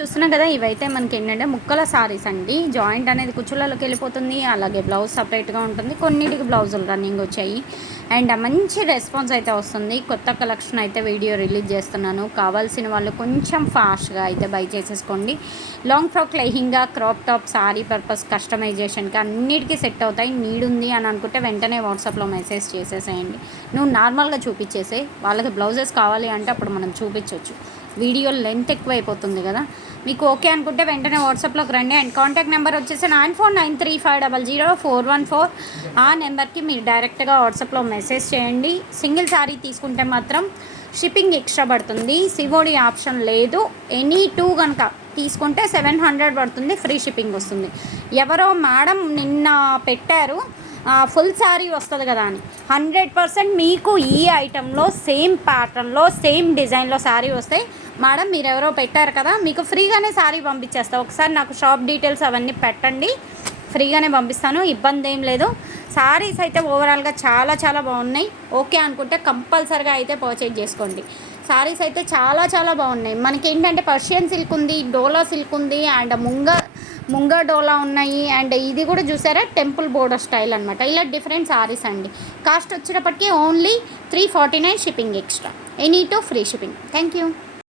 చూస్తున్నాం కదా, ఇవైతే మనకి ఏంటంటే ముక్కల సారీస్ అండి. జాయింట్ అనేది కుచ్చులలోకి వెళ్ళిపోతుంది. అలాగే బ్లౌజ్ సపరేట్గా ఉంటుంది. కొన్నిటికి బ్లౌజులు రన్నింగ్ వచ్చాయి అండ్ మంచి రెస్పాన్స్ అయితే వస్తుంది. కొత్త కలెక్షన్ అయితే వీడియో రిలీజ్ చేస్తున్నాను. కావాల్సిన వాళ్ళు కొంచెం ఫాస్ట్గా అయితే బై చేసేసుకోండి. Long frock, lehenga, crop top, sari purpose, కస్టమైజేషన్కి అన్నిటికీ సెట్ అవుతాయి. నీడ్ ఉంది అని అనుకుంటే వెంటనే వాట్సాప్లో మెసేజ్ చేసేసేయండి. నువ్వు నార్మల్గా చూపించేసే వాళ్ళకి బ్లౌజెస్ కావాలి అంటే అప్పుడు మనం చూపించవచ్చు. వీడియో లెంత్ ఎక్కువ అయిపోతుంది కదా. మీకు ఓకే అనుకుంటే వెంటనే వాట్సాప్లోకి రండి. అండ్ కాంటాక్ట్ నెంబర్ వచ్చేసి 9493500414. ఆ నెంబర్కి మీరు డైరెక్ట్గా వాట్సాప్లో మెసేజ్ చేయండి. సింగిల్ శారీ తీసుకుంటే మాత్రం షిప్పింగ్ ఎక్స్ట్రా పడుతుంది. సివోడి ఆప్షన్ లేదు. ఎనీ టూ కనుక తీసుకుంటే 700 పడుతుంది, ఫ్రీ షిప్పింగ్ వస్తుంది. ఎవరో మేడం నిన్న పెట్టారు ఫుల్ శారీ వస్తుంది కదా అని. 100% మీకు ఈ ఐటెంలో సేమ్ ప్యాటర్న్లో సేమ్ డిజైన్లో శారీ వస్తాయి. మేడం మీరు ఎవరో పెట్టారు కదా, మీకు ఫ్రీగానే శారీ పంపించేస్తా. ఒకసారి నాకు షాప్ డీటెయిల్స్ అవన్నీ పెట్టండి, ఫ్రీగానే పంపిస్తాను, ఇబ్బంది ఏం లేదు. శారీస్ అయితే ఓవరాల్గా చాలా చాలా బాగున్నాయి. ఓకే అనుకుంటే కంపల్సరీగా అయితే పర్చేజ్ చేసుకోండి. శారీస్ అయితే చాలా చాలా బాగున్నాయి. మనకి ఏంటంటే పర్షియన్ సిల్క్ ఉంది, డోలా సిల్క్ ఉంది అండ్ ముంగా డోలా ఉన్నాయి. అండ్ ఇది కూడా చూసారా టెంపుల్ బోర్డర్ స్టైల్ అనమాట. ఇలా డిఫరెంట్ శారీస్ అండి. కాస్ట్ వచ్చేటప్పటికి only 349 shipping extra. Any two free shipping. Thank you.